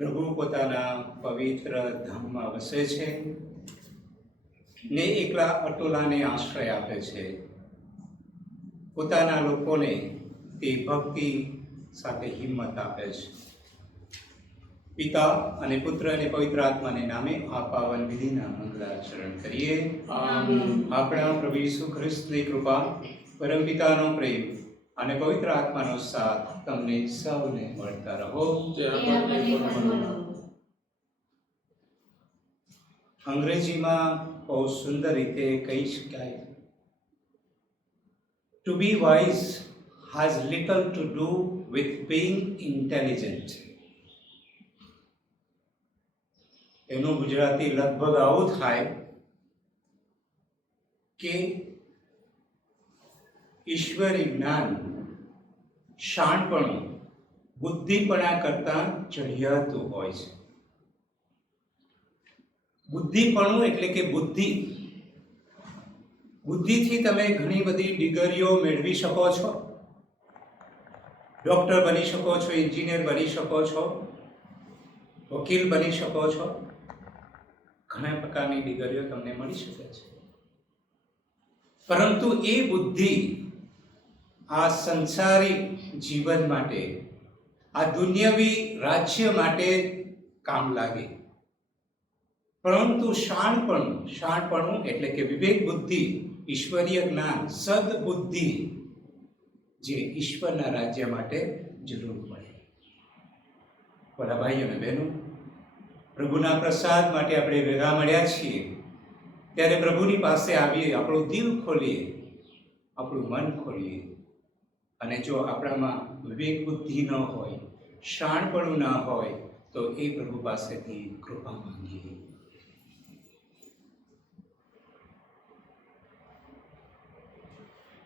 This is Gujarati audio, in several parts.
પ્રભુ પોતાના પવિત્ર ધામમાં વસે છે ને એકલા અટોલાને આશ્રય આપે છે. પોતાના લોકોને તે ભક્તિ સાથે હિંમત આપે છે. પિતા અને પુત્ર અને પવિત્ર આત્માને નામે આ પાવન વિધિના મંગલાચરણ કરીએ. આપણા પ્રભુ ઈસુ ખ્રિસ્તની કૃપા, પરમપિતાનો પ્રેમ અને પવિત્ર આત્માનો સાથ તમને સૌને મળતા રહો. અંગ્રેજીમાં બહુ સુંદર રીતે કહી શકાય, to be wise has little to do with being intelligent. એનું ગુજરાતી લગભગ આવું થાય કે ઈશ્વરી જ્ઞાન શાણપણું બુદ્ધિપણા કરતા ચઢિયાતું હોય છે. બુદ્ધિપણું એટલે કે બુદ્ધિથી તમે ઘણી બધી ડિગ્રીઓ મેળવી શકો છો. ડૉક્ટર બની શકો છો, એન્જિનિયર બની શકો છો, વકીલ બની શકો છો. ઘણા પ્રકારની ડિગ્રીઓ તમને મળી શકે છે. પરંતુ એ બુદ્ધિ આ સંસારી જીવન માટે, આ દુનિયાવી રાજ્ય માટે કામ લાગે. પરંતુ શાણપણું એટલે કે વિવેક બુદ્ધિ, ઈશ્વરીય જ્ઞાન, સદબુદ્ધિ જે ઈશ્વરના રાજ્ય માટે જરૂર પડે. બોલા ભાઈઓ અને બહેનો, પ્રભુના પ્રસાદ માટે આપણે ભેગા મળ્યા છીએ ત્યારે પ્રભુની પાસે આવીએ, આપણું દિલ ખોલીએ, આપણું મન ખોલીએ. અને જો આપણામાં વિવેક બુદ્ધિ ન હોય, શાણપણું ના હોય, તો એ પ્રભુ પાસેથી કૃપા માંગીએ.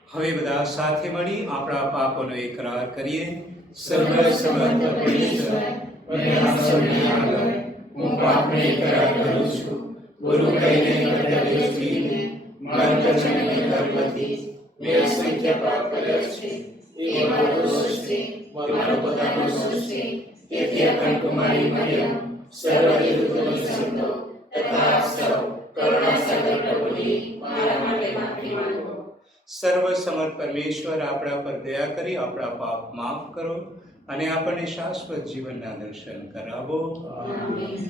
હવે બધા સાથે મળી આપણા પાપોનો એકરાર કરીએ. સર્વસમર્થ પરમેશ્વર, મને આપ સૌની આગળ હું પાપનો એકરાર કરું છું. ગુરુ કહીને કર્તવ્ય દૃષ્ટિને, મન વચન અને કર્મથી મેં અસંખ્ય પાપ કર્યા છે. એ મારો દોષ છે, મારો પોતાનો દોષ છે. તેથી અખંડ કુમારી મરિયમ, સર્વદેવતાઓની સંતો તથા આપ સૌ કરુણાસાગર પ્રભુની મારા માટે માફી માંગો. સર્વસમર્થ પરમેશ્વર, આપણા પર દયા કરી આપણા પાપ માફ કરો અને આપણને શાશ્વત જીવનના દર્શન કરાવો. આમીન.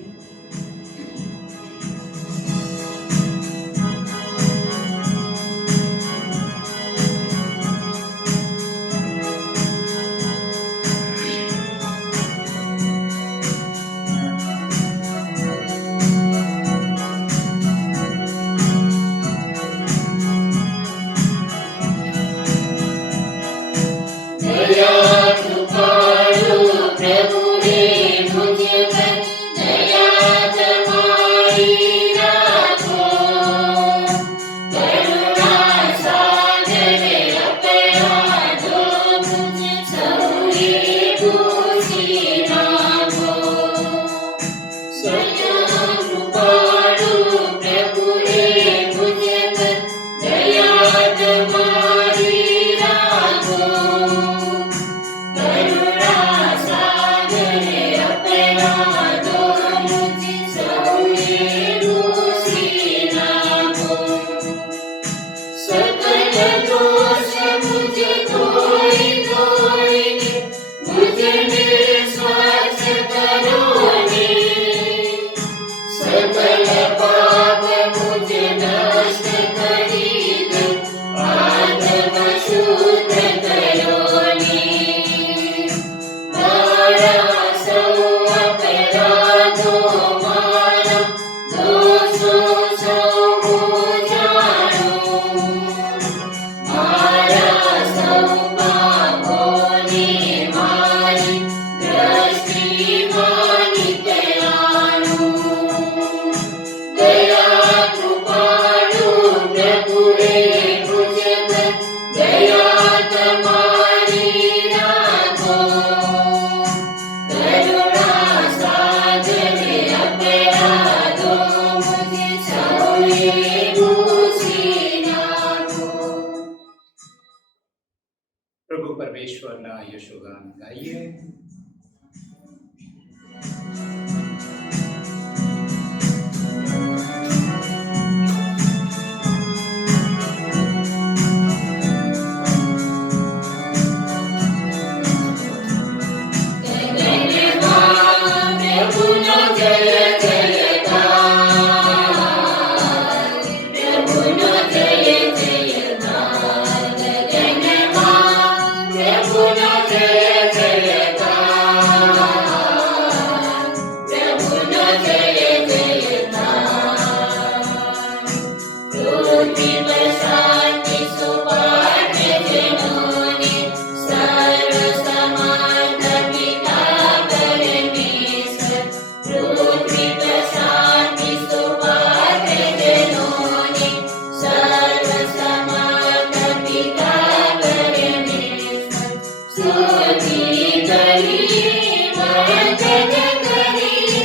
પ્રભુ ને મુझ પર દયા જય જયકાર. પૃથ્વી પર શાંતિ સુપાઠે જેનોને સર્વ સમર્થ પિતા પરમેશ્વર. પૃથ્વી પર શાંતિ સુપાઠે જેનોને સર્વ સમર્થ પિતા પરમેશ્વર. સ્તુતિ કરીએ વંદન કરીએ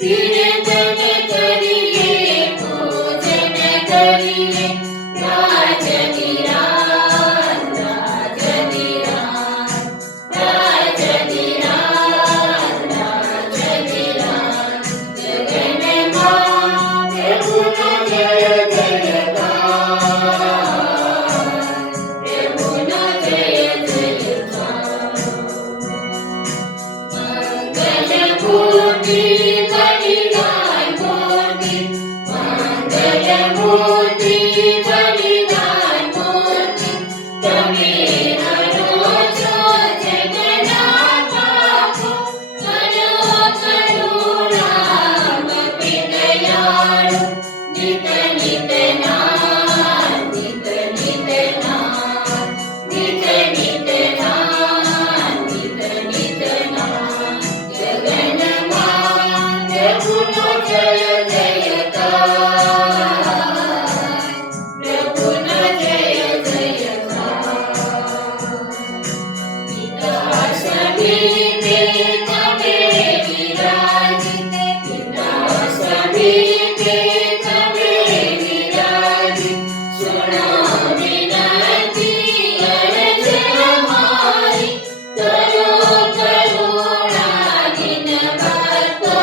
કીર્તન કરીએ પૂજન કરીએ રાજનિરાંત રાજનિરાંત રાજનિરાંત રાજનિરાંત. જગન્નાથ પ્રભુનો જય જયકાર. પ્રભુનો જય જયકાર. મંગલમૂર્તિ બલિદાન મૂર્તિ મંગલમૂર્તિ બલિદાન મૂર્તિ. તમે હરો છો જગના પાપો. કરો કરુણામય દયાળુ. નિત નિત નાથ નિત નિત નાથ નિત નિત નાથ નિત નિત નાથ. જગન્નાથ પ્રભુનો જય જયકાર. પ્રભુનો જય જયકાર. પિતાશ્રમી તે તમે વિરાજિત. પિતાશ્રમી તે તમે વિરાજિત. સુનો વિનંતી અરજ અમારી. કરો કરુણા દિન ભક્તો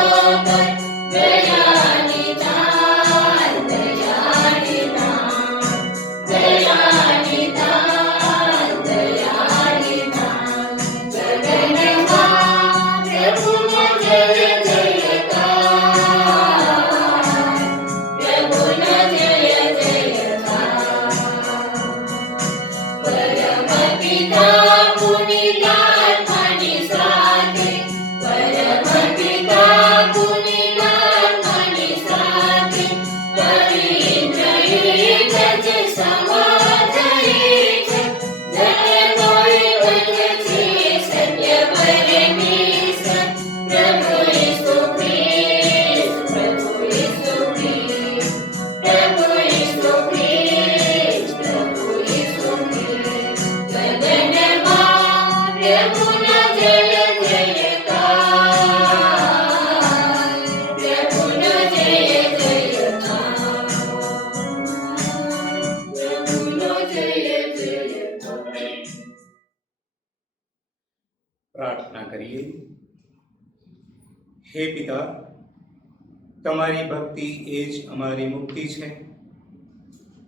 પર. દયાનિધાન દયાનિધાન દયાનિધાન દયાનિધાન. જગન્નાથ પ્રભુનો જય જયકાર. પ્રભુનો જય જયકાર. પરમ પિતા પુનિતાત્માની સાથે. પરમ પિતા પુનિતાત્માની સાથે. પવિત્ર એક જ સમાજ એક. જય કોઈ એક છે સત્ય પરમેશ્વર. પ્રભુ ઈસુ ખ્રિસ્ત. પ્રભુ ઈસુ ખ્રિસ્ત. પ્રભુ ઈસુ ખ્રિસ્ત. પ્રભુ ઈસુ ખ્રિસ્ત. જગન્નાથ પ્રભુનો જય જયકાર. પ્રભુનો જય જયકાર. પ્રભુનો જય જયકાર. પ્રાર્થના કરીએ. હે પિતા, તમારી ભક્તિ એ જ અમારી મુક્તિ છે.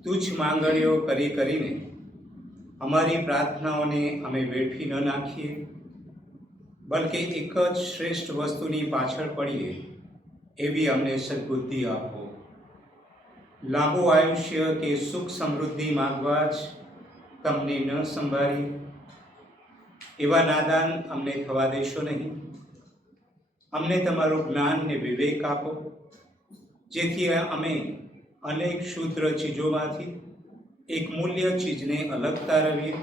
તુચ્છ માંગણીઓ કરી કરીને અમારી પ્રાર્થનાઓને અમે વેઠવી ન નાખીએ, બલકે એક જ શ્રેષ્ઠ વસ્તુની પાછળ પડીએ એવી અમને સદબુદ્ધિ આપો. લાંબુ આયુષ્ય કે સુખ સમૃદ્ધિ માંગવા જ તમને ન સંભાળી એવા નાદાન અમને થવા દેશો નહીં. અમને તમારું જ્ઞાન ને વિવેક આપો, જેથી અમે અનેક ક્ષુદ્ર ચીજોમાંથી એક મૂલ્ય ચીજને અલગ તારવીએ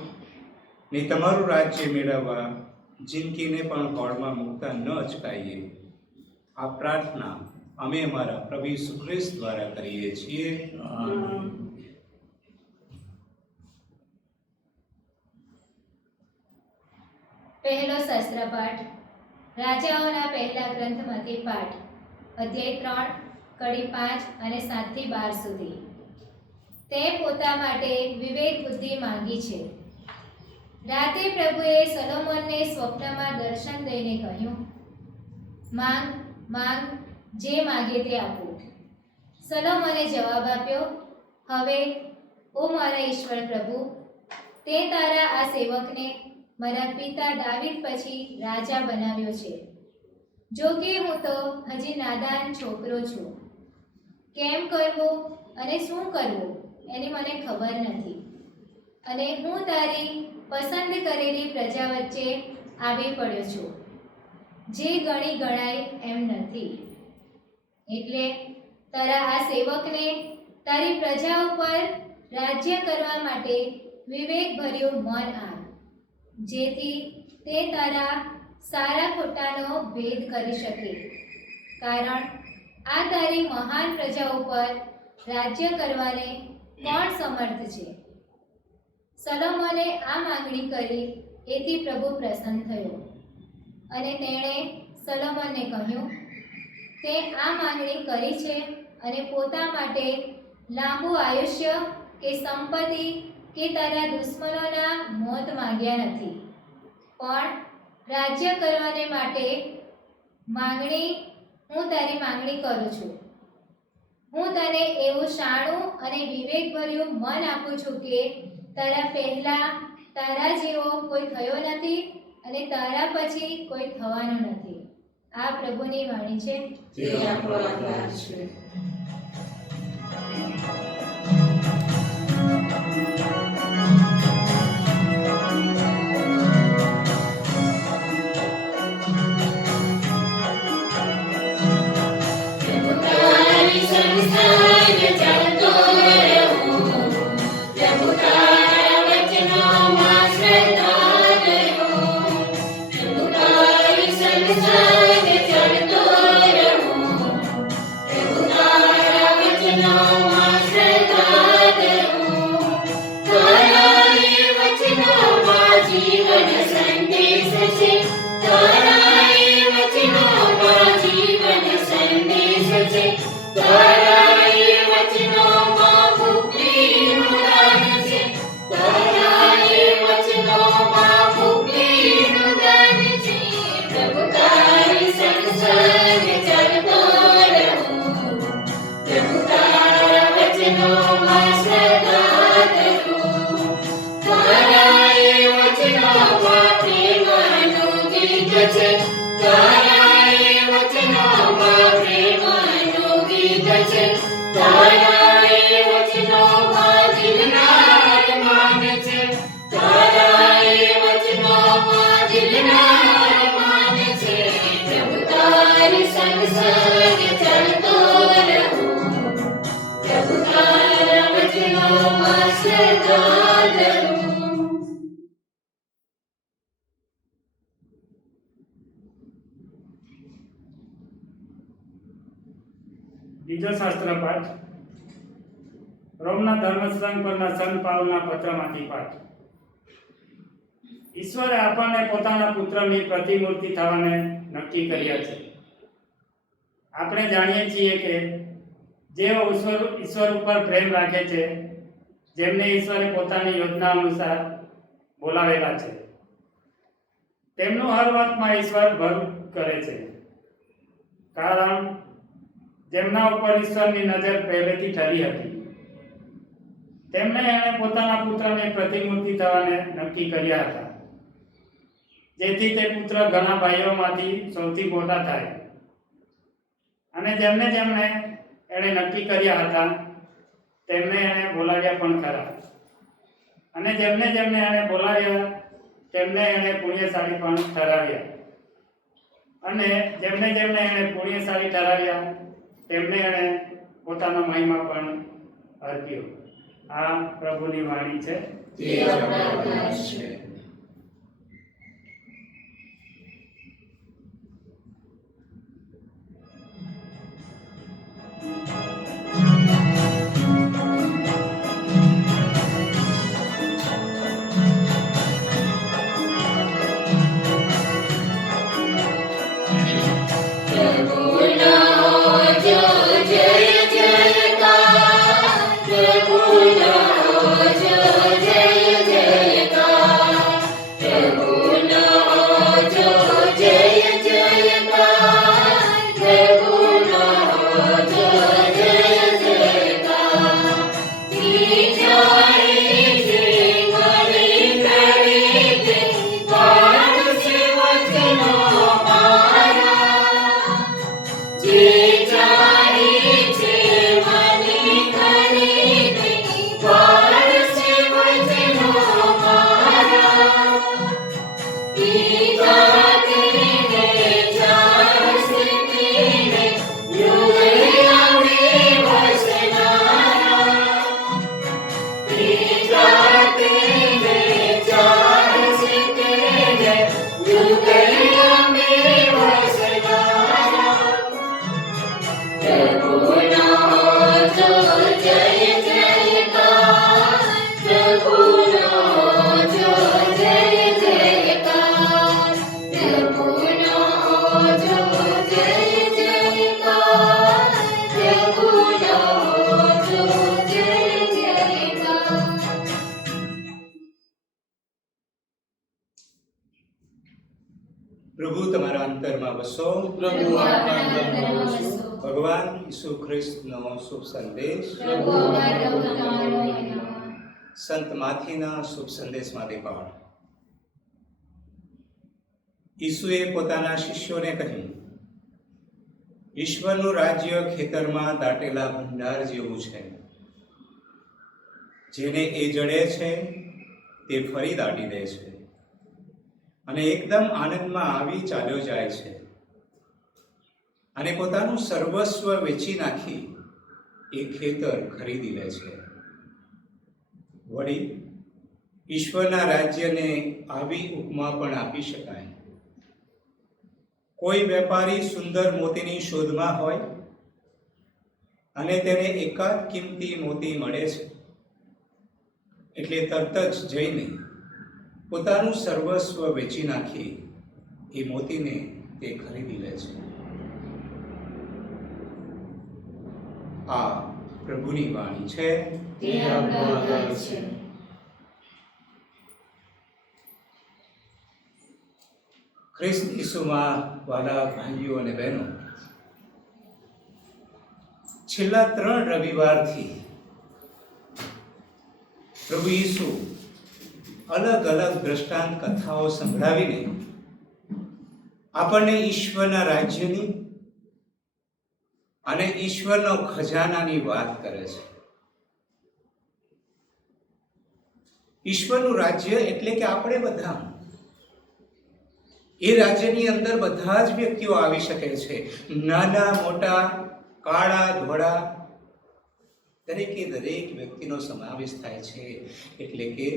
ને તમારું રાજ્ય મેળવવા જિંદગીને પણ હોડમાં મૂકતા ન અચકાઈએ. આ પ્રાર્થના અમે અમારા પ્રભુ ઈસુ ખ્રિસ્ત દ્વારા કરીએ છીએ. પહેલો શાસ્ત્ર પાઠ. રાજાઓના પહેલા ગ્રંથમાંથી પાઠ. અધ્યાય 3 કડી 5 અને 7 થી 12 સુધી. તે પોતા માટે વિવેક બુદ્ધિ માંગી છે. રાતે પ્રભુએ સલોમોનને સ્વપ્નમાં દર્શન દઈને કહ્યું, માંગ માંગ, જે માગે તે આપું. સલોમોને જવાબ આપ્યો, હવે ઓ મારા ઈશ્વર પ્રભુ, તે તારા આ સેવકને મારા પિતા દાવીદ પછી રાજા બનાવ્યો છે. જો કે હું તો હજી નાદાન છોકરો છું. કેમ કરવું અને શું કરવું એની મને ખબર નથી, અને હું તારી પસંદ કરેલી પ્રજા વચ્ચે આવી પડ્યો છું, જે ગણી ગણાય એમ નથી. એટલે તારા આ સેવકને તારી પ્રજા ઉપર રાજ્ય કરવા માટે વિવેકભર્યું મન આપ, જેથી તે તારા સારા ખોટાનો ભેદ કરી શકે. કારણ આ તારી મહાન પ્રજા ઉપર રાજ્ય કરવાને કોણ સમર્થ છે? સલોમોને આ માંગણી કરી એથી પ્રભુ પ્રસન્ન થયો, અને તેણે સલોમોનને કહ્યું, તે આ માંગણી કરી છે અને પોતા માટે લાંબુ આયુષ્ય કે સંપત્તિ કે તારા દુશ્મનોના મોત માંગ્યા નથી, પણ રાજ્ય કરવાને માટે હું તારી માંગણી કરું છું. હું તને એવું શાણું અને વિવેકભર્યું મન આપું છું કે તારા પહેલા તારા જેવો કોઈ થયો નથી અને તારા પછી કોઈ થવાનો નથી. આ પ્રભુની વાણી છે. તે આપણો આભાર છે. બીજો શાસ્ત્ર પાઠ રોમના ધર્મસંઘ પરના સંત પાઉલના પત્રમાંથી પાઠ. ઈશ્વરે આપણને પોતાના પુત્રની પ્રતિમૂર્તિ થવાને નક્કી કર્યા છે. આપણે જાણીએ છીએ કે જેઓ ઈશ્વર ઉપર પ્રેમ રાખે છે, જેમને ઈશ્વરે પોતાની યોજના અનુસાર બોલાવેલા છે, તેમનું હર વાતમાં ઈશ્વર ભલું કરે છે. કારણ જેમના ઉપર ઈશ્વરની નજર પહેલેથી ઠરી હતી, તેમને એણે પોતાના પુત્રની પ્રતિમૂર્તિ થવાને નક્કી કર્યા હતા, જેથી તે પુત્ર ઘણા ભાઈઓમાંથી સૌથી મોટા થાય. અને જેમને જેમને એણે નક્કી કર્યા હતા તેમને એણે બોલાવ્યા પણ ખરા. અને જેમને જેમને એણે બોલાવ્યા તેમને એણે પુણ્યશાળી પણ ઠરાવ્યા. અને જેમને જેમને એણે પુણ્યશાળી ઠરાવ્યા તેમને એણે પોતાનો મહિમા પણ અર્પ્યો. આ પ્રભુની વાણી છે. તે આપણો આભાર છે. જય જય જયકાર પ્રભુનો જો જય જયકાર, પ્રભુનો જો જય જયકાર, પ્રભુનો જો જય જયકાર, પ્રભુનો જો જય જયકાર. પ્રભુ તમારા અંતરમાં વસો. પ્રભુ આપણા અંતરમાં વસો. ભગવાન ઈસુ ખ્રિસ્તનો શુભ સંદેશ પ્રભુ અમારા પ્રભુ તમારો મહિમા. સંત માથીના શુભ સંદેશમાંથી પાઠ. ઈસુએ પોતાના શિષ્યોને કહ્યું, ઈશ્વરનું રાજ્ય ખેતરમાં દાટેલા ભંડાર જેવું છે. જેને એ જડે છે તે ફરી દાટી દે છે અને એકદમ આનંદમાં આવી ચાલ્યો જાય છે અને પોતાનું સર્વસ્વ વેચી નાખી એ ખેતર ખરીદી લે છે. વળી ઈશ્વરના રાજ્યને આવી ઉપમા પણ આપી શકાય. કોઈ વેપારી સુંદર મોતીની શોધમાં હોય અને તેને એકાદ કિંમતી મોતી મળે છે એટલે તરત જ જઈને પોતાનું સર્વસ્વ વેચી નાખી એ મોતીને તે ખરીદી લે છે. આ પ્રભુની વાણી છે. તે આપનો આભાર છે. ખ્રિસ્ત ઈસુમાં વાલા ભાઈઓ અને બહેનો, છેલ્લા 3 રવિવારથી પ્રભુ ઈસુ અલગ અલગ દ્રષ્ટાંત કથાઓ સંભળાવીને આપણને ઈશ્વરના રાજ્યની અને ઈશ્વરનો ખજાનાની વાત કરે છે. ઈશ્વરનું રાજ્ય એટલે કે આપણે બધા. એ રાજ્યની અંદર બધા જ વ્યક્તિઓ આવી શકે છે. નાના મોટા, કાળા ધોળા, દરેકે દરેક વ્યક્તિનો સમાવેશ થાય છે. એટલે કે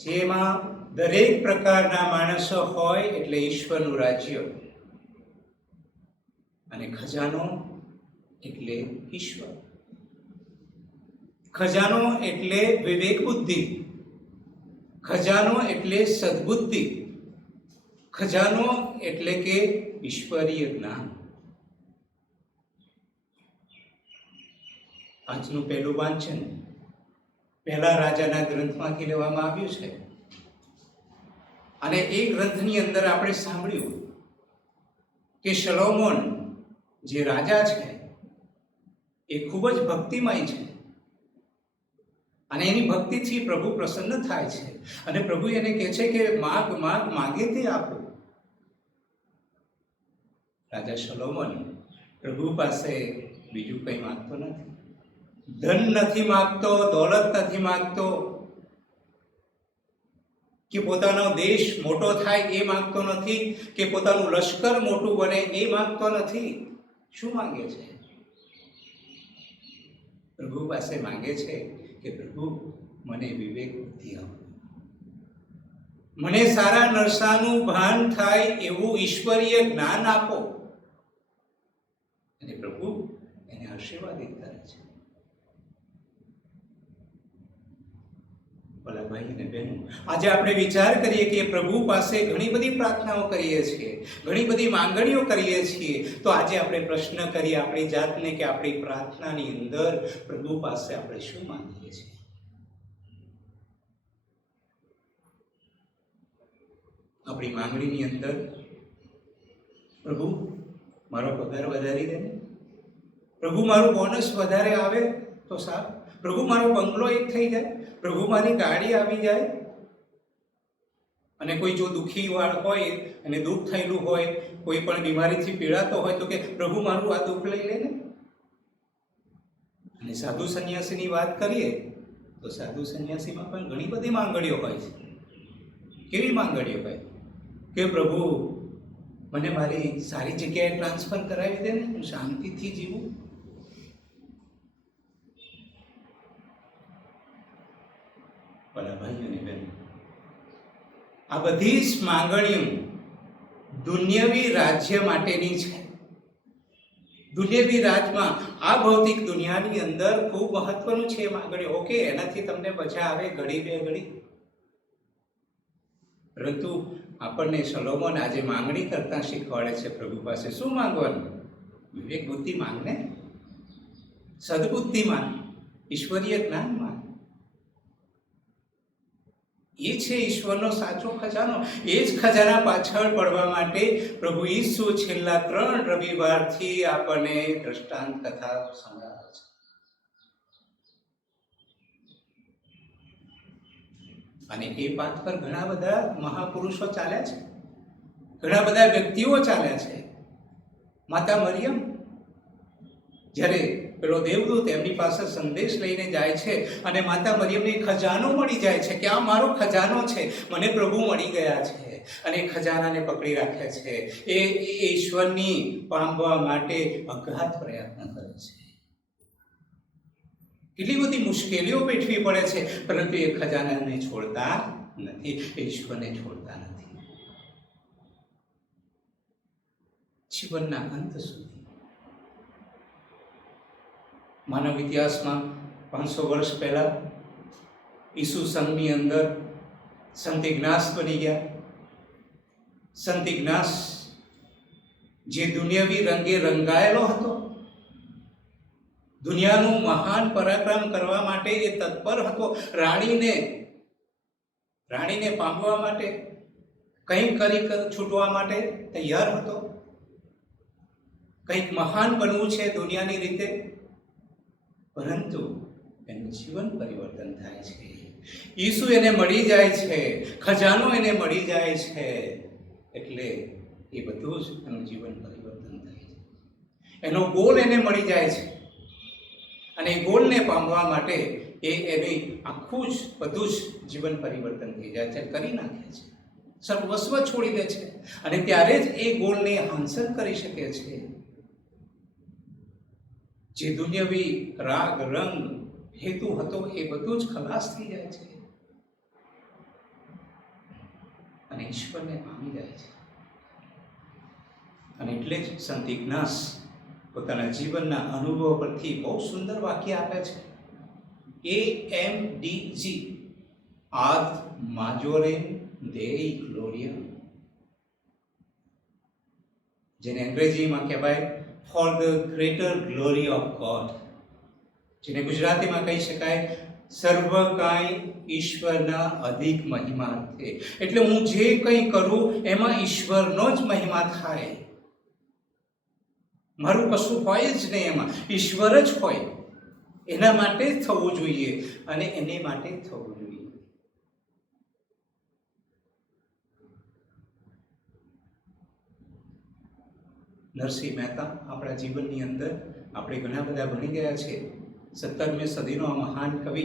જેમાં દરેક પ્રકારના માણસો હોય એટલે ઈશ્વરનું રાજ્ય. અને ખજાનો એટલે ઈશ્વર. ખજાનો એટલે વિવેક બુદ્ધિ, ખજાનો એટલે સદબુદ્ધિ, ખજાનો એટલે કે ઈશ્વરીય જ્ઞાન. આજનું પહેલું વાંચન પહેલા રાજાના ગ્રંથમાંથી લેવામાં આવ્યું છે અને એ ગ્રંથની અંદર આપણે સાંભળ્યું કે શલોમોન જે રાજા છે એ ખૂબ જ ભક્તિમય છે અને એની ભક્તિથી પ્રભુ પ્રસન્ન થાય છે અને પ્રભુ એને કહે છે કે માગ માગ, માગે તે આપો. રાજા શલોમોન પ્રભુ પાસે બીજું કંઈ માંગતો નથી. ધન નથી માંગતો, દોલત નથી માંગતો, કે પોતાનો દેશ મોટો થાય એ માંગતો નથી, કે પોતાનું લશ્કર મોટું બને એ માંગતો નથી. શું માંગે છે? પ્રભુ પાસે માંગે છે કે પ્રભુ મને વિવેક બુદ્ધિ આપો, મને સારા નરસાનું ભાન થાય એવું ઈશ્વરીય જ્ઞાન આપો. અને પ્રભુ એને આશીર્વાદિત કરે છે. ભલા ભાઈ અને બહેનો, આજે આપણે વિચાર કરીએ કે પ્રભુ પાસે ઘણી બધી પ્રાર્થનાઓ કરીએ છીએ, ઘણી બધી માંગણીઓ કરીએ છીએ, તો આજે આપણે પ્રશ્ન કરીએ આપણી જાતને કે આપણી પ્રાર્થનાની અંદર પ્રભુ પાસે આપણે શું માંગીએ છીએ? આપણી માંગણીની અંદર પ્રભુ મારો પગાર વધારી દે, પ્રભુ મારું બોનસ વધારે આવે તો સારું, પ્રભુ મારો બંગલો એક થઈ જાય, પ્રભુ મારી ગાડી આવી જાય. અને કોઈ જો દુઃખી હોય અને દુઃખ થયેલું હોય, કોઈ પણ બીમારીથી પીડાતો હોય તો કે પ્રભુ મારું આ દુઃખ લઈ લે ને. અને સાધુ સંન્યાસીની વાત કરીએ તો સાધુ સંન્યાસીમાં પણ ઘણી બધી માંગણીઓ હોય છે. કેવી માંગણીઓ હોય કે પ્રભુ મને મારી સારી જગ્યાએ ટ્રાન્સફર કરાવી દે ને, હું શાંતિથી જીવું. ભલા ભાઈ અને બહેનો, આ બધી જ માંગણીઓ દુન્યવી રાજ્ય માટેની છે, દુનિયાવી રાજમાં આ ભૌતિક દુનિયાની અંદર ખૂબ મહત્વનું છે માંગણી. ઓકે, એનાથી તમને મજા આવે ઘડી બે ઘડી, પરંતુ આપણને સોલોમન આજે માંગણી કરતા શીખવાડે છે પ્રભુ પાસે. શું માંગવાનું? વિવેક બુદ્ધિ માંગને, સદબુદ્ધિ માંગ, ઈશ્વરીય જ્ઞાન માંગ. એ છે ઈશ્વરનો સાચો ખજાનો. એ જ ખજાના પાછળ પડવા માટે પ્રભુ ઈસુ છેલ્લા 3 રવિવારથી આપણને દ્રષ્ટાંત કથા સંભળાવે છે. અને એ પાથ પર ઘણા બધા મહાપુરુષો ચાલ્યા છે, ઘણા બધા વ્યક્તિઓ ચાલ્યા છે. માતા મરિયમ જ્યારે પેલો દેવદૂત એમની પાસે સંદેશ લઈને જાય છે અને માતા મરિયમને ખજાનો મળી જાય છે કે આ મારો ખજાનો છે, મને પ્રભુ મળી ગયા છે, અને એ ખજાનાને પકડી રાખે છે. એ ઈશ્વરની પામવા માટે અઘાત પ્રયત્ન કરે છે. કેટલી બધી મુશ્કેલીઓ વેઠવી પડે છે, પરંતુ એ ખજાનાને છોડતા નથી, ઈશ્વરને છોડતા નથી. જીવનના અંત સુધી. માનવ ઇતિહાસમાં 500 વર્ષ પહેલા ઈસુ સંઘની અંદર સંત ઇગ્નાસ બની ગયા. સંત ઇગ્નાસ જે દુનિયાવી રંગે રંગાયેલો હતો, દુનિયાનું મહાન પરાક્રમ કરવા માટે એ તત્પર હતો, રાણીને પામવા માટે કંઈક કરી છૂટવા માટે તૈયાર હતો. કંઈક મહાન બનવું છે દુનિયાની રીતે, પરંતુ એનું જીવન પરિવર્તન થાય છે. ઈસુ એને મળી જાય છે, ખજાનો એને મળી જાય છે, એટલે એ બધું જ એનું જીવન પરિવર્તન થાય છે. એનો ગોલ એને મળી જાય છે, અને એ ગોલને પામવા માટે એની આખું જ બધું જ જીવન પરિવર્તન થઈ જાય છે, કરી નાખે છે, સર્વસ્વ છોડી દે છે, અને ત્યારે જ એ ગોલને હાંસલ કરી શકે છે. જે દુનિયાવી રાગ રંગ હેતુ હતો એ બધું જ ખલાસ થઈ જાય છે, અને ઈશ્વરને પામી જાય છે. અને એટલે જ સંત ઇગ્નાસ પોતાના જીવનના અનુભવ પરથી બહુ સુંદર વાક્ય આપે છે. AMDG ad majorem Dei gloriam, જેને અંગ્રેજીમાં કહેવાય for the greater glory of God, જેને ગુજરાતીમાં કહી શકાય સર્વ કાંઈ ઈશ્વરના અધિક મહિમાર્થે. એટલે હું જે કંઈ કરું એમાં ઈશ્વરનો જ મહિમા થાય. મારું કશું હોય જ નહીં, એમાં ઈશ્વર જ હોય. એના માટે જ થવું જોઈએ, અને એને માટે જ થવું જોઈએ. નરસિંહ મહેતા આપણા જીવનની અંદર આપણે ઘણા બધા ભણી ગયા છે. 17મી સદીનો મહાન કવિ,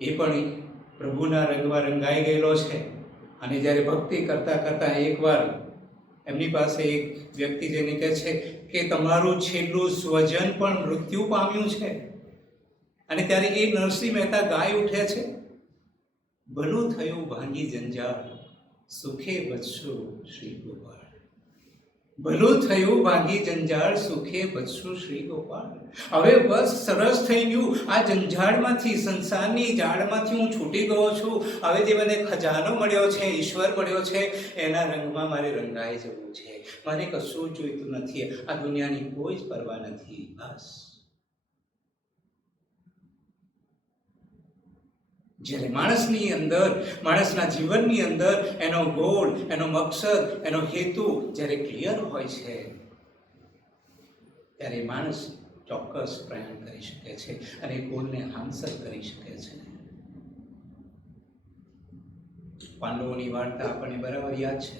એ પણ પ્રભુના રંગમાં રંગાઈ ગયેલો છે. અને જ્યારે ભક્તિ કરતા કરતા એકવાર એમની પાસે એક વ્યક્તિ જેને કહે છે કે તમારું છેલ્લું સ્વજન પણ મૃત્યુ પામ્યું છે, અને ત્યારે એ નરસિંહ મહેતા ગાઈ ઉઠે છે, ભલું થયું ભાંગી જંજાળ, સુખે બચશું શ્રી ગોપાળ. ભલું થયું ભાંગી જંજાળ, સુખે બચશું શ્રી ગોપાળ. હવે બસ સરસ થઈ ગયું, આ જંજાળમાંથી, સંસારની જાળમાંથી હું છૂટી ગયો છું. હવે જે મને ખજાનો મળ્યો છે, ઈશ્વર મળ્યો છે, એના રંગમાં મારે રંગાઈ જવું છે. મને કશું જોઈતું નથી, આ દુનિયાની કોઈ જ પરવા નથી. બસ જ્યારે માણસની અંદર, માણસના જીવનની અંદર એનો ગોલ, એનો મકસદ, એનો હેતુ જ્યારે ક્લિયર હોય છે, ત્યારે માણસ ચોક્કસ પ્રયાણ કરી શકે છે અને ગોલને હાંસલ કરી શકે છે. પાંડવોની વાર્તા આપણને બરાબર યાદ છે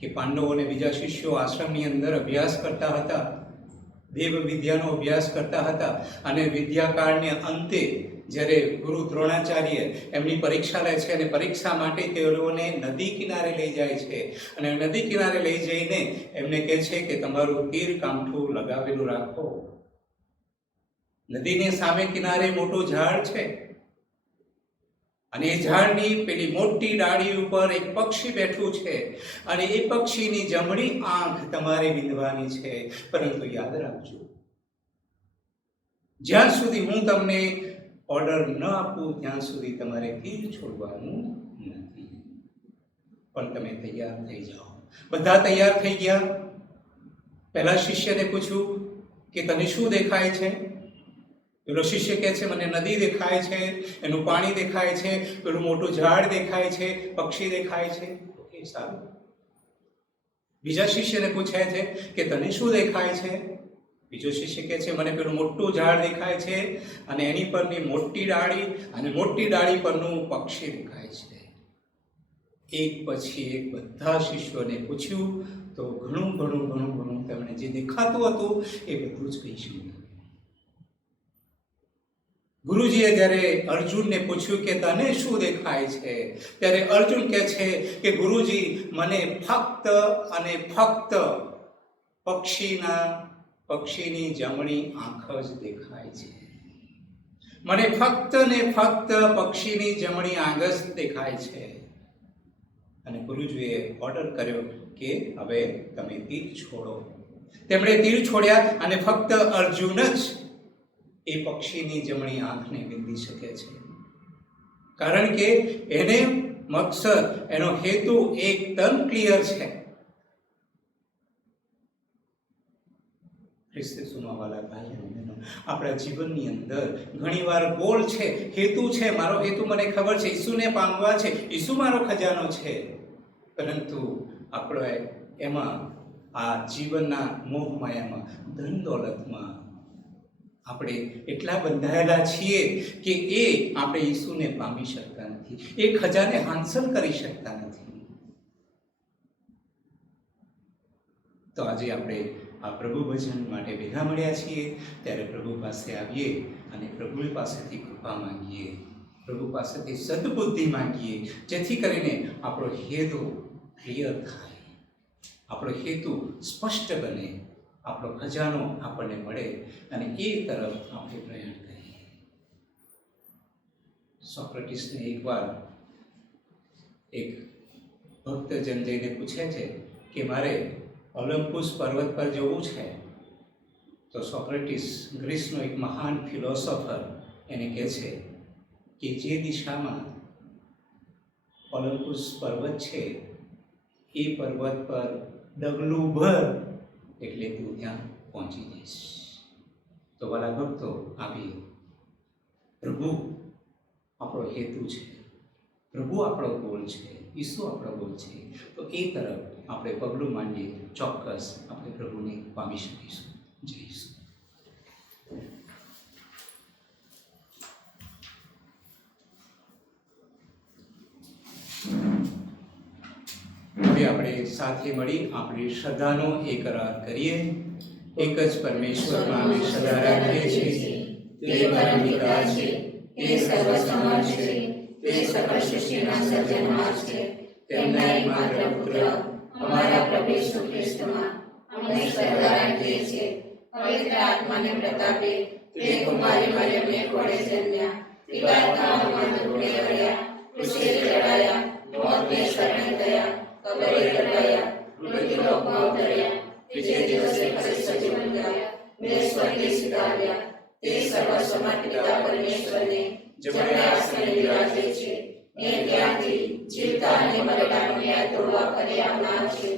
કે પાંડવો અને બીજા શિષ્યો આશ્રમની અંદર અભ્યાસ કરતા હતા, દેવ વિદ્યાનો અભ્યાસ કરતા હતા. અને વિદ્યાકાળને અંતે જ્યારે ગુરુ દ્રોણાચાર્ય એમની પરીક્ષા લે છે, અને પરીક્ષા માટે તેઓને નદી કિનારે લઈ જાય છે, અને નદી કિનારે લઈ જઈને એમને કહે છે કે તમારું તીર કામઠું લગાવેલું રાખો. નદીની સામે કિનારે મોટું ઝાડ છે, અને એ ઝાડની પેલી મોટી ડાળી ઉપર એક પક્ષી બેઠું છે અને એ પક્ષીની જમણી આંખ તમારે વિંધવાની છે. પરંતુ યાદ રાખજો, જ્યાં સુધી હું તમને ઓર્ડર ન આપું ત્યાં સુધી તમારે તીર છોડવાનું નથી. પણ તમે તૈયાર થઈ જાઓ. બધા તૈયાર થઈ ગયા. પહેલા શિષ્યને પૂછ્યું કે તને શું દેખાય છે? પેલો શિષ્ય કહે છે મને નદી દેખાય છે, એનું પાણી દેખાય છે, પેલું મોટું ઝાડ દેખાય છે, પક્ષી દેખાય છે. ઓકે, સારું. બીજા શિષ્યને પૂછે છે કે તને શું દેખાય છે? બીજો શિષ્ય કહે છે મને પેલું મોટું ઝાડ દેખાય છે અને એની પરની મોટી ડાળી અને મોટી ડાળી પરનું પક્ષી દેખાય છે. એક પછી એક બધા શિષ્યોને પૂછ્યું તો ઘણું તેમણે જે દેખાતું હતું એ બધું જ કહીશું. ગુરુજીએ જ્યારે અર્જુનને પૂછ્યું કે તને શું દેખાય છે, ત્યારે અર્જુન કહે છે કે ગુરુજી મને ફક્ત અને ફક્ત પક્ષીની જમણી આંખ જ દેખાય છે. મને ફક્ત ને ફક્ત પક્ષીની જમણી આંખ જ દેખાય છે. અને ગુરુજીએ ઓર્ડર કર્યો કે હવે તમે તીર છોડો. તેમણે તીર છોડ્યા અને ફક્ત અર્જુન જ એ પક્ષીની જમણી આંખને વિંધી શકે છે. કારણ કે એને મકસદ, એનો હેતુ એકદમ ક્લિયર છે. આપણા જીવનની અંદર ઘણીવાર ગોલ છે, હેતુ છે. મારો હેતુ મને ખબર છે, ઈસુને પામવા છે, ઈસુ મારો ખજાનો છે. પરંતુ આપણે એમાં આ જીવનના મોહમાયામાં, ધન દોલતમાં આપણે એટલા બંધાયેલા છીએ કે એ આપણે ઈસુને પામી શકતા નથી, એ ખજાને હાંસલ કરી શકતા નથી. તો આજે આપણે આ પ્રભુ ભજન માટે ભેગા મળ્યા છીએ, ત્યારે પ્રભુ પાસે આવીએ અને પ્રભુ પાસેથી કૃપા માંગીએ, પ્રભુ પાસેથી સદબુદ્ધિ માંગીએ, જેથી કરીને આપણો હેતુ ક્લિયર થાય, આપણો હેતુ સ્પષ્ટ બને, આપણો ખજાનો આપણને મળે અને એ તરફ આપણે પ્રયાણ કરીએ. સોક્રેટિસને એકવાર એક ભક્તજન જઈને પૂછે છે કે મારે ઓલિમ્પસ પર્વત પર જવું છે. તો સોક્રેટિસ, ગ્રીસનો એક મહાન ફિલોસોફર, એને કહે છે કે જે દિશામાં ઓલિમ્પસ પર્વત છે એ પર્વત પર ડગલું ભર એટલે તું ત્યાં પહોંચી જઈશ. તો વાલા ભક્તો, આવી પ્રભુ આપણો હેતુ છે, પ્રભુ આપણો ગોલ છે, ઈસુ આપણો ગોલ છે. તો એ તરફ આપણે પગલું માંડીએ, ચોક્કસ આપણે પ્રભુને પામી શકીશું. જય ઈસુ. હવે આપણે સાથે મળી આપણી શ્રદ્ધાનો એક કરાર કરીએ. એક જ પરમેશ્વરમાં અમે શ્રદ્ધા રાખીએ છીએ. તે પરમ પિતા છે, તે સર્વસમર્થ છે, તે સકળ સૃષ્ટિના સર્જનહાર છે. તેમના એકમાત્ર પુત્ર અમારા પ્રભુ ઈસુ ખ્રિસ્તમાં અમે શ્રદ્ધા રાખીએ છીએ. પવિત્ર આત્માને પ્રતાપે તે કુમારી મરિયમને ખોળે જન્મ્યા, પિતામાં ધૂળે રહ્યા, કૃષિએ ચડાયા, મોતને શરણે ગયા, કબરે રડાયા, મૃત્યુલોકમાં ઉતર્યા, ત્રીજે દિવસે ફરી સજીવન થયા, બે સ્વર્ગે સ્વીકાર્યા. તે સર્વસમર્થ પિતા પરમેશ્વરને જમણે આસને બિરાજે છે. એ ત્યાંથી જીવતા અને મરેલાનો ન્યાય તોડવા ફરી આવનાર છે.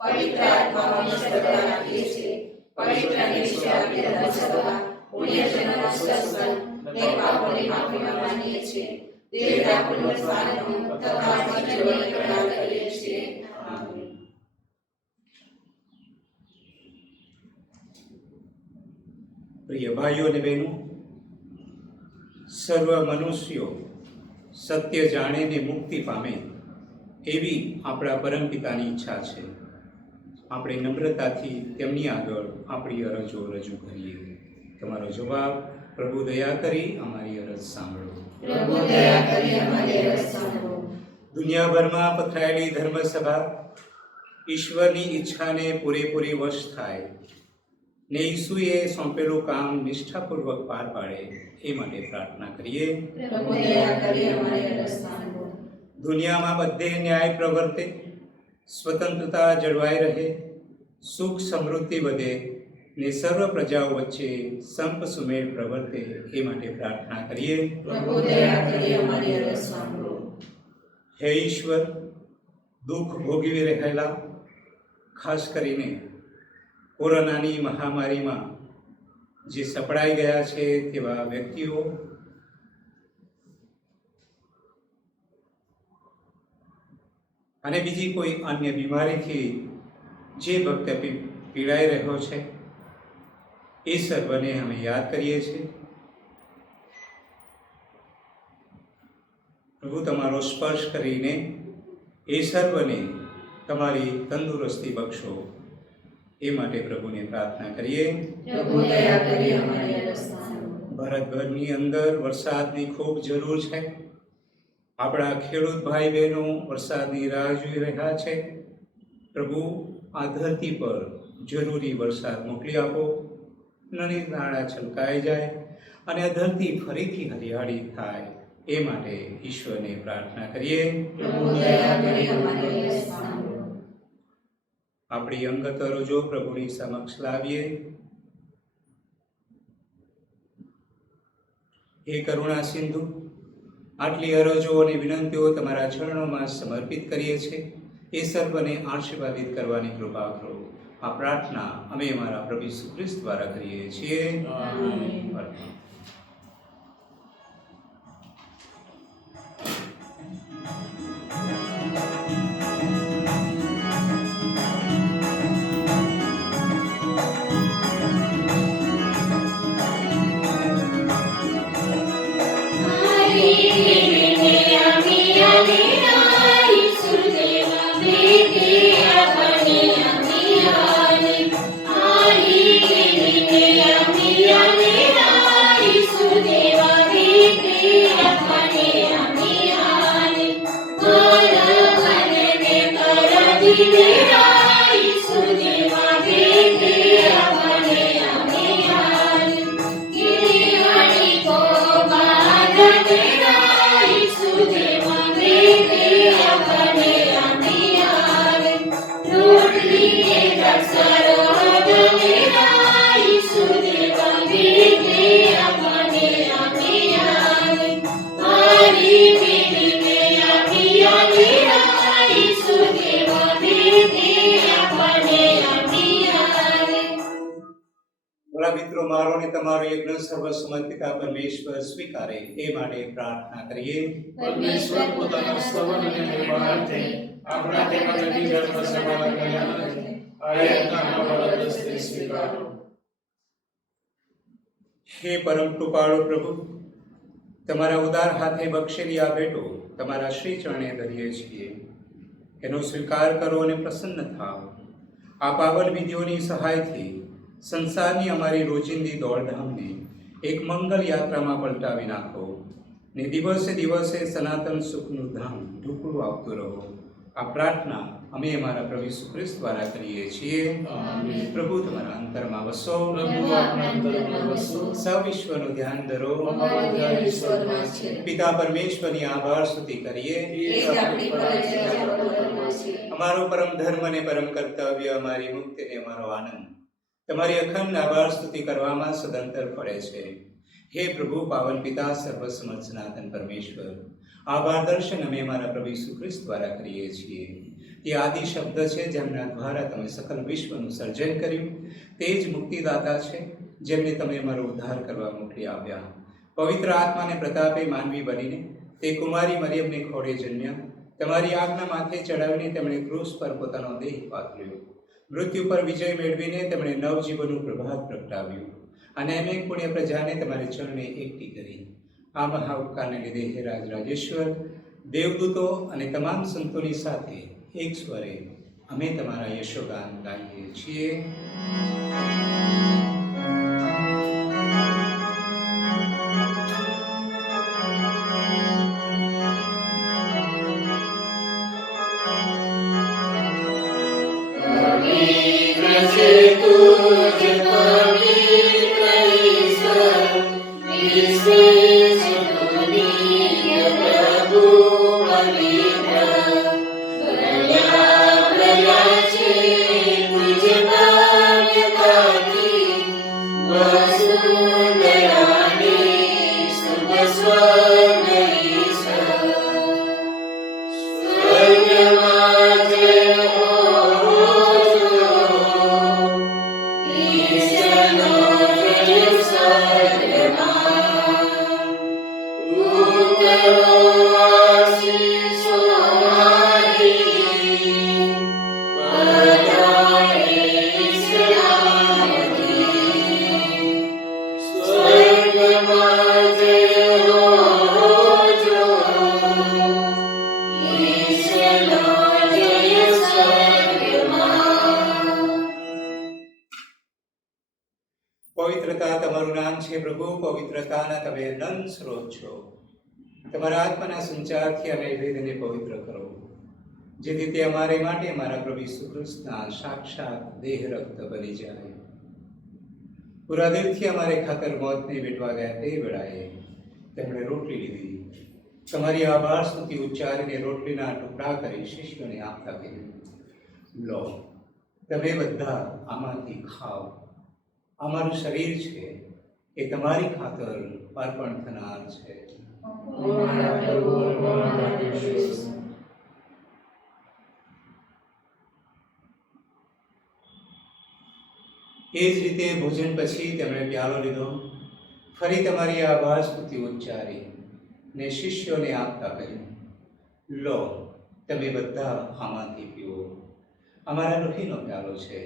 પવિત્ર આત્મામાં શ્રદ્ધા રાખીએ છીએ. પવિત્ર અને વિશ્વાસી ધર્મસભા, પુણ્યજનોનો સત્સંગ ને પાપોની માફીમાં માનીએ છીએ. દેવના પુનરુત્થાનનું તથા જીવનની પ્રણામ કરીએ છીએ. આમીન. પ્રિય ભાઈઓ અને બહેનો, સર્વ મનુષ્યો સત્ય જાણે ને મુક્તિ પામે એવી આપણા પરમપિતાની ઈચ્છા છે. આપણે નમ્રતાથી તેમની આગળ આપણી અરજો રજૂ કરીએ. તમારો જવાબ: પ્રભુ દયા કરી અમારી અરજ સાંભળો. પ્રભુ દયા કરી અમારી અરજ સાંભળો. દુનિયાભરમાં પથરાયેલી ધર્મસભા ઈશ્વરની ઈચ્છાને પૂરેપૂરી વશ થાય ને ઈસુએ સોંપેલું કામ નિષ્ઠાપૂર્વક પાર પાડે એ માટે પ્રાર્થના કરીએ. પ્રભુ દયા કરી અમારી અરજ સાંભળો. દુનિયામાં બધે ન્યાય પ્રવર્તે, સ્વતંત્રતા જળવાઈ રહે, સુખ સમૃદ્ધિ વધે ને સર્વ પ્રજાઓ વચ્ચે સંપ સુમેળ પ્રવર્તે એ માટે પ્રાર્થના કરીએ. પ્રભુ દયા કરી અમારી અરજ સાંભળો. હે ઈશ્વર, દુઃખ ભોગવી રહેલા, ખાસ કરીને કોરોનાની મહામારીમાં જે સપડાઈ ગયા છે તેવા વ્યક્તિઓ, અને બીજી કોઈ અન્ય બીમારીથી જે ભક્ત પીડાઈ રહ્યો છે એ સર્વને અમે યાદ કરીએ છીએ. પ્રભુ, તમારો સ્પર્શ કરીને એ સર્વને તમારી તંદુરસ્તી બક્ષો એ માટે પ્રભુને પ્રાર્થના કરીએ. પ્રભુ દયા કરી અમારી અરજ સાંભળો. ભારતભરની અંદર વરસાદની ખૂબ જરૂર છે. આપણા ખેડૂત ભાઈ બહેનો વરસાદની રાહ જોઈ રહ્યા છે. પ્રભુ, આ ધરતી પર જરૂરી વરસાદ મોકલી આપો, નદી નાળા છલકાઈ જાય અને આ ધરતી ફરીથી હરિયાળી થાય એ માટે ઈશ્વરને પ્રાર્થના કરીએ. પ્રભુ દયા કરી અમારી અરજ સાંભળો. આપણી અંગત અરજો પ્રભુની સમક્ષ લાવીએ. હે કરુણા સિંધુ, આટલી અરજો અને વિનંતીઓ તમારા ચરણોમાં સમર્પિત કરીએ છીએ. એ સર્વને આશીર્વાદિત કરવાની કૃપા કરો. આ પ્રાર્થના અમે અમારા પ્રભુ ઈસુ ખ્રિસ્ત દ્વારા કરીએ છીએ. આમેન. મિત્રો, મારો ને તમારો યજ્ઞ સર્વસમર્પિતા પરમેશ્વર સ્વીકારે એ માટે પ્રાર્થના કરીએ. પરમેશ્વર પોતાના સ્તવન અને નિર્માણાર્થે આપણા તેમજ અન્ય ધર્મ સભાના કલ્યાણાર્થે આ યજ્ઞના વરદસ્તે સ્વીકારો. હે પરમ કૃપાળુ પ્રભુ, તમારા ઉદાર હાથે બક્ષેલી આ ભેટો તમારા શ્રી ચરણે ધરીએ છીએ. એનો સ્વીકાર કરો અને પ્રસન્ન થાઓ. આ પાવન વિધિઓની સહાયથી સંસારની અમારી રોજિંદી દોડધામને એક મંગલ યાત્રામાં પલટાવી નાખો ને દિવસે દિવસે સનાતન સુખનું ધામ ઢૂકળું આપતું રહો. આ પ્રાર્થના અમે અમારા પ્રભુ ઈસુ ખ્રિસ્ત દ્વારા કરીએ છીએ. આમેન. પ્રભુ તમારા અંતરમાં વસો. પ્રભુ આપણા અંતરમાં વસો. સૌ ઈશ્વરનું ધ્યાન ધરો. અમારું ધ્યાન ઈશ્વરમાં છે. પિતા પરમેશ્વરની આભાર સ્તુતિ કરીએ. એ જ આપણી ફરજ છે, આપણો ધર્મ છે. અમારો પરમ ધર્મ અને પરમ કર્તવ્ય, અમારી મુક્તિ અને અમારો આનંદ તમારી અખંડ આભાર સ્તુતિ કરવામાં સદંતર પડે છે. હે પ્રભુ, પાવન પિતા, સર્વસમર્થ સનાતન પરમેશ્વર, આભાર દર્શન અમે અમારા પ્રભુ ઈસુ ખ્રિસ્ત દ્વારા કરીએ છીએ. તે આદિ શબ્દ છે જેમના દ્વારા તમે સકલ વિશ્વનું સર્જન કર્યું. તે જ મુક્તિદાતા છે જેમને તમે અમારો ઉદ્ધાર કરવા મોકલી આવ્યા. પવિત્ર આત્માને પ્રતાપે માનવી બનીને તે કુમારી મરિયમને ખોળે જન્મ્યા. તમારી આજ્ઞા માથે ચડાવીને તેમણે ક્રૂસ પર પોતાનો દેહ પાથર્યો. મૃત્યુ પર વિજય મેળવીને તેમણે નવજીવનનું પ્રભાત પ્રગટાવ્યું અને અનેક પુણ્ય પ્રજાને તમારે ચરણે એકઠી કરી. આ મહા ઉપકારને લીધે હે રાજ રાજેશ્વર, દેવદૂતો અને તમામ સંતોની સાથે એક સ્વરે અમે તમારા યશોગાન ગાઈએ છીએ. तुझ पर આશીષો મારી, બધાએ સલામતી. સ્વર્ગમાં જય હોજો, ઈશનો જય સ્વર્ગમાં. પવિત્રતા તમારું નામ છે પ્રભુ, પવિત્રતાના તમે અનંત સ્ત્રોત છો. તમારા આત્માના સંચારથી અમે વેદને પવિત્ર કરો, જેથી તે અમારે માટે અમારા પ્રભુ ઈસુ ખ્રિસ્તના સાક્ષાત દેહ રક્ત બની જાય. પૂરા દિલથી અમારે ખાતર મોતને વેઠવા ગયા તે વેળાએ તેમણે રોટલી લીધી, તમારી આભાર સ્તુતિ ઉચ્ચારીને રોટલીના ટુકડા કરી શિષ્યોને આપતા કહ્યું, લો, તમે બધા આમાંથી ખાઓ. અમારું શરીર છે એ તમારી ખાતર અર્પણ થનાર છે. ઓ મારા પ્રભુ, ઓ મારા પ્રભુ ઈસુ. એ જ રીતે ભોજન પછી તેમણે પ્યાલો લીધો, ફરી તમારી આભાર સ્તુતિ ઉચ્ચારી ને શિષ્યોને આપતા કહ્યું, લો, તમે બધા આમાંથી પીવો. અમારા લોહીનો પ્યાલો છે,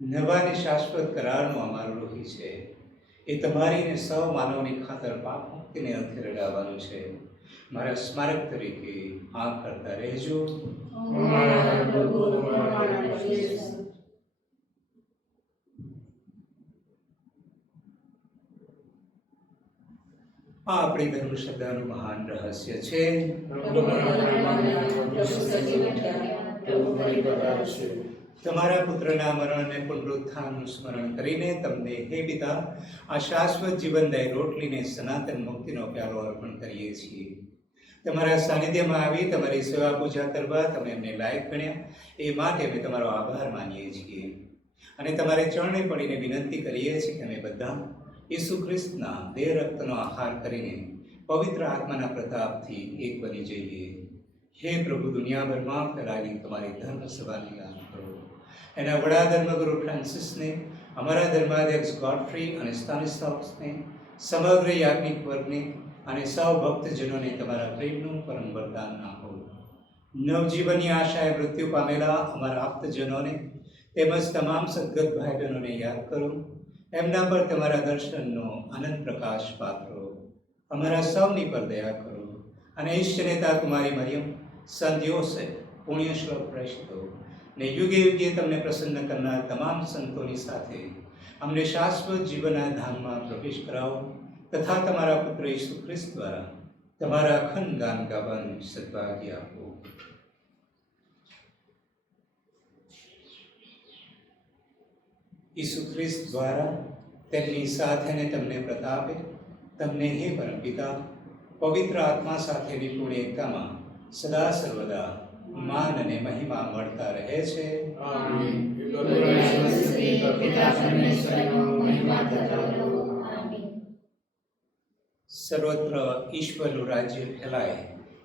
નવા અને શાશ્વત કરારનું અમારું લોહી છે. એ તમારી ને સૌ માનવની ખાતર પાપ મુક્તિને અર્થે રડાવવાનું છે. મારા સ્મારક તરીકે આ કરતા રહેજો. ઓ મારા પ્રભુ, ઓ મારા પ્રભુ ઈસુ. આ આપણી ધર્મશ્રદ્ધાનું મહાન રહસ્ય છે. તમારા પુત્રના મરણ અને પુનરુત્થાનનું સ્મરણ કરીને તમને હે પિતા આ શાશ્વત જીવનદાયી રોટલીને સનાતન મુક્તિનો પ્યાલો અર્પણ કરીએ છીએ. તમારા સાનિધ્યમાં આવી તમારી સેવા પૂજા કરવા તમે અમને લાયક ગણ્યા, એ માટે અમે તમારો આભાર માનીએ છીએ અને તમારે ચરણે પડીને વિનંતી કરીએ છીએ કે અમે બધા ઈસુ ખ્રિસ્તના દેહ રક્તનો આહાર કરીને પવિત્ર આત્માના પ્રતાપથી એક બની જઈએ. હે પ્રભુ, દુનિયાભરમાં ફેલાયેલી તમારી ધર્મ સભાને યાદ કરો. એના વડા ધર્મગુરુ ફ્રાન્સિસને, અમારા ધર્માધ્યક્ષ ગોડફ્રી અને સ્ટાનિસ્લાવસને, સમગ્ર યાજ્ઞિક વર્ગને અને સૌ ભક્તજનોને તમારા પ્રેમનું પરમ વરદાન આપો. નવજીવનની આશાએ મૃત્યુ પામેલા અમારા આપ્તજનોને તેમજ તમામ સદગત ભાઈ બહેનોને યાદ કરો. એમના પર તમારા દર્શનનો આનંદ પ્રકાશ પાત્રો. અમારા સૌની પર દયા કરો અને ઈષ્ટનેતા કુમારી મરિયમ, સંત યોસેફ, પુણ્યશ્લોક પ્રેષિતો ને યુગે યુગે તમને પ્રસન્ન કરનાર તમામ સંતોની સાથે અમને શાશ્વત જીવનના ધામમાં પ્રવેશ કરાવો તથા તમારા પુત્ર ઈસુ ખ્રિસ્ત દ્વારા તમારા અખંડ ગાન ગાવાનું સદભાગ્ય આપો. ઈસુ ખ્રિસ્ત દ્વારા તેમની સાથે ને તમને પ્રતાપે તમને હે પરમપિતા પવિત્ર આત્મા સાથેની પૂર્ણ એકતામાં સદા સર્વદા માન અને મહિમા મળતા રહે છે. આમીન. પિતા પરમેશ્વરનો મહિમા થતો રહો. આમીન. સર્વત્ર ઈશ્વરનું રાજ્ય ફેલાય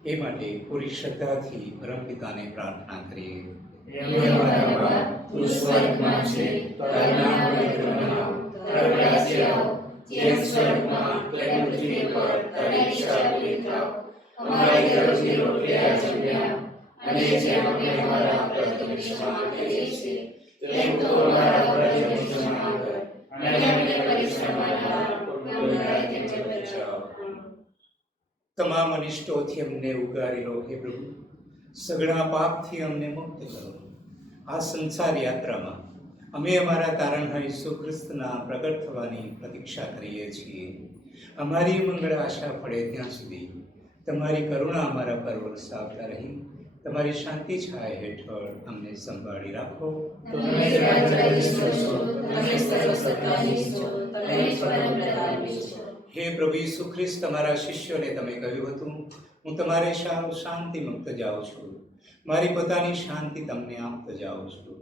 એ માટે પૂરી શ્રદ્ધાથી પરમપિતાને પ્રાર્થના કરીએ. હે અમારા બાપ, તું સ્વર્ગમાં છે, તારું નામ પવિત્ર બનાવ, તારું રાજ્ય આવો, જેમ સ્વર્ગમાં તેમ પૃથ્વી પર તારી ઈચ્છા પૂરી થાવ. અમારી દરરોજની રોટલી આજે અમને આપ, અને જેમ અમે અમારા અપરાધોની ક્ષમા કરીએ છીએ, તેમ તું અમારા અપરાધોની ક્ષમા કર, અને અમને પરીક્ષામાં ન લાવ, પણ બુરાઈથી બચાવ. તમામ અનિષ્ટોથી અમને ઉગારી લો હે પ્રભુ, સઘળા પાપથી અમને મુક્ત કરો. આ સંસાર યાત્રામાં અમે અમારા તારણહાર ઈસુ ખ્રિસ્તના પ્રગટ થવાની પ્રતીક્ષા કરીએ છીએ. અમારી મંગળ આશા પડે ત્યાં સુધી તમારી કરુણા અમારા પર વરસાવતા રહી તમારી શાંતિ છાયા હેઠળ અમને સંભાળી રાખો. તમે રાજાધીશ છો, તમે સર્વસત્તાધીશ છો, તમે પરમ પ્રતાપી છો. હે પ્રભુ ઈસુ ખ્રિસ્ત, તમારા શિષ્યોને તમે કહ્યું હતું, હું તમારે શાંતિ મુક્ત જાઉં છું, મારી પોતાની શાંતિ તમને આપતો જાઉં છું.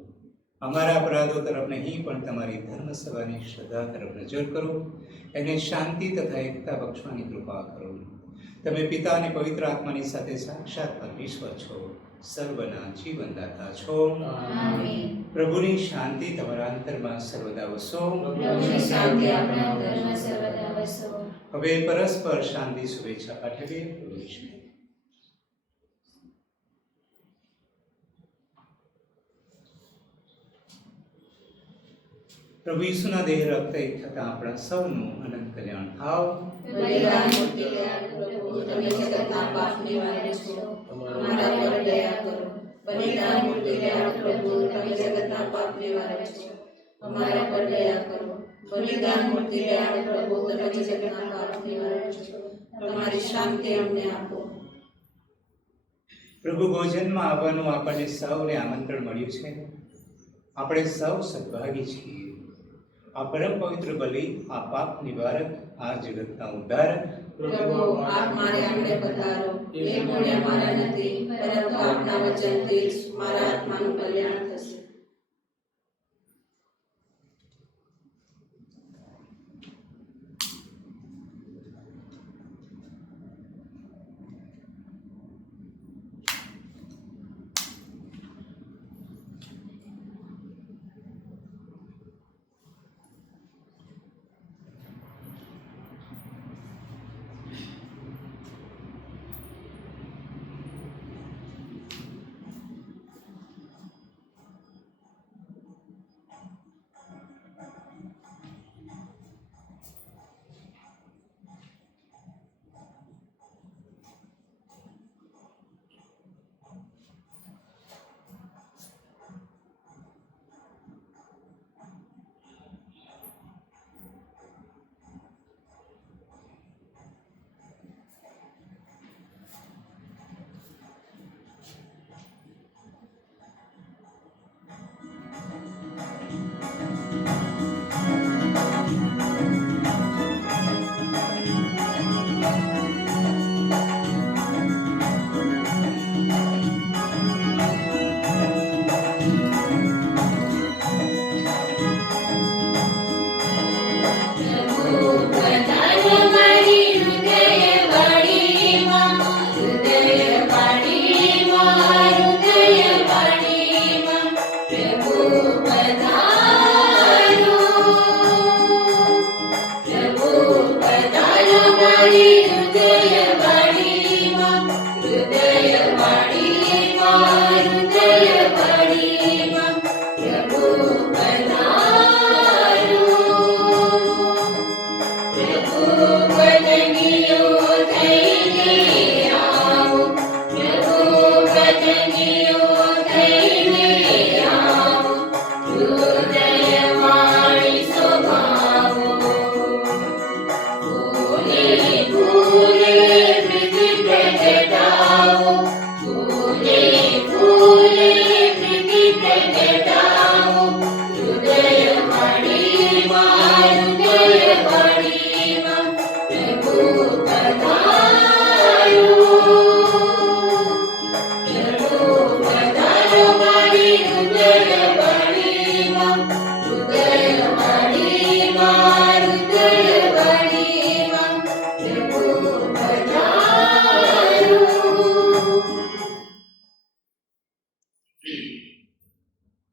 અમારા અપરાધો તરફ નહીં પણ તમારી ધર્મસભાની શ્રદ્ધા તરફ નજર કરો, એને શાંતિ તથા એકતા બક્ષવાની કૃપા કરો. તમે પિતા અને પવિત્ર આત્માની સાથે સાક્ષાત પરમેશ્વર છો, સર્વના જીવનદાતા છો. આમીન. પ્રભુની શાંતિ તમારા અંતરમાં સર્વદા વસો. પ્રભુની શાંતિ આપણા અંતરમાં સર્વદા વસો. હવે પરસ્પર શાંતિ શુભેચ્છા પાઠવીએ. પ્રભુ ઈસુના દેહ રક્ત એક થતા આપણા સૌનું અનંત કલ્યાણ થાવ. બલિદાન મૂર્તિ દયા પ્રભુ, તમે જગતના પાપ નિવારક છો, અમારા પર દયા કરો. બલિદાન મૂર્તિ દયા પ્રભુ, તમે જગતના પાપ નિવારક છો, અમારા પર દયા કરો. બલિદાન મૂર્તિ દયા પ્રભુ, તમે જગતના પાપ નિવારક છો, તમારી શાંતિ અમને આપો. પ્રભુ ભોજનમાં આવવાનું આપણને સૌને આમંત્રણ મળ્યું છે. આપણે સૌ સદભાગી છીએ. આ પરમ પવિત્ર બલિ, આ પાપ નિવારક, આ જગતના ઉદ્ધારક પ્રભુ, આપ મારે આંગણે પધારો. એ પુણ્ય મારા નથી, પરંતુ આપના વચનથી જ મારા આત્માનું કલ્યાણ થશે.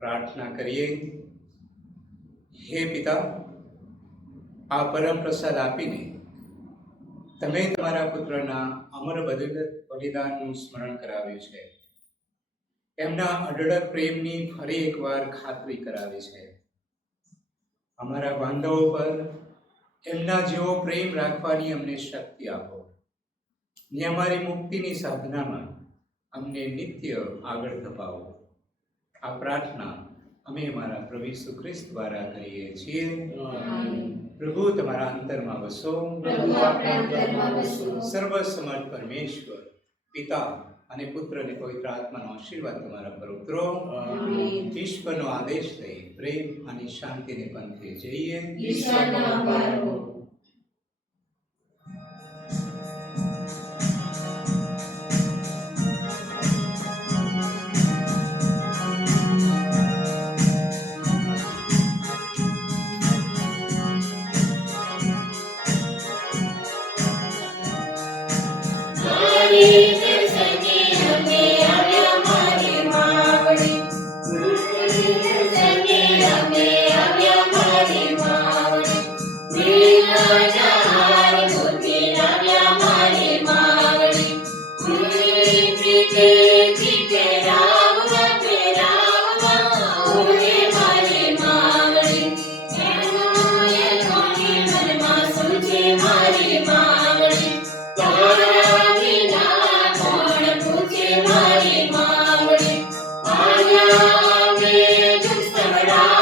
પ્રાર્થના કરીએ. હે પિતા, આ પરમ પ્રસાદ આપીને તમે તમારા પુત્રના અમર બલિદાનનું સ્મરણ કરાવ્યું છે. એમના અઢળક પ્રેમની ફરી એકવાર ખાતરી કરાવી છે. અમારા બાંધવો પર એમના જેવો પ્રેમ રાખવાની અમને શક્તિ આપો ને અમારી મુક્તિની સાધનામાં અમને નિત્ય આગળ ધપાવો. આ પ્રાર્થના અમે અમારા પ્રભુ ઈસુ ખ્રિસ્ત દ્વારા કરીએ છીએ. પ્રભુ તમારા અંતરમાં વસો. સર્વસમર્થ પરમેશ્વર પિતા અને પુત્ર અને પવિત્ર આત્માનો આશીર્વાદ તમારા પર ઉતરો. ઈશ્વરનો આદેશ લઈ પ્રેમ અને શાંતિને પંથે જઈએ. We સગડા